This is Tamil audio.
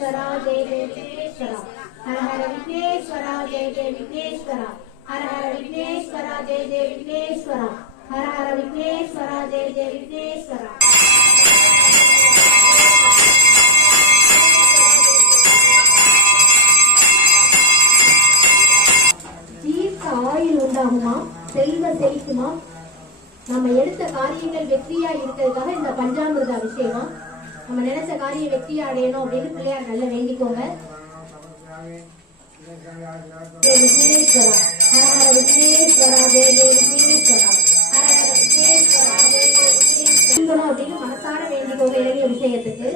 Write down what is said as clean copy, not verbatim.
विघ्नेश्वरा जय जय विघ्नेश्वरा हर हर विघ्नेश्वरा जय जय विघ्नेश्वरा हर हर विघ्नेश्वरा जय जय विघ्नेश्वरा हर हर विघ्नेश्वरा जय जय विघ्नेश्वरा ஆயுள் உண்டாகுமா, செல்வ செழிக்குமா, நம்ம எடுத்த காரியங்கள் வெற்றியா இருக்கிறதுக்காக இந்த பஞ்சாமிர்த அபிஷேகம். நம்ம நினைச்ச காரியம் வெற்றியா அடையணும் அப்படின்னு பிள்ளையார் நல்லா வேண்டிக்கோங்க. விக்னேஸ்வரா ஹர ஹர விக்னேஸ்வரா ஜெய ஜெய விக்னேஸ்வரா ஹர ஹர விக்னேஸ்வரா ஜெய ஜெய விக்னேஸ்வரா அப்படின்னு மனசார வேண்டிக்கோங்க இறங்கிய விஷயத்துக்கு.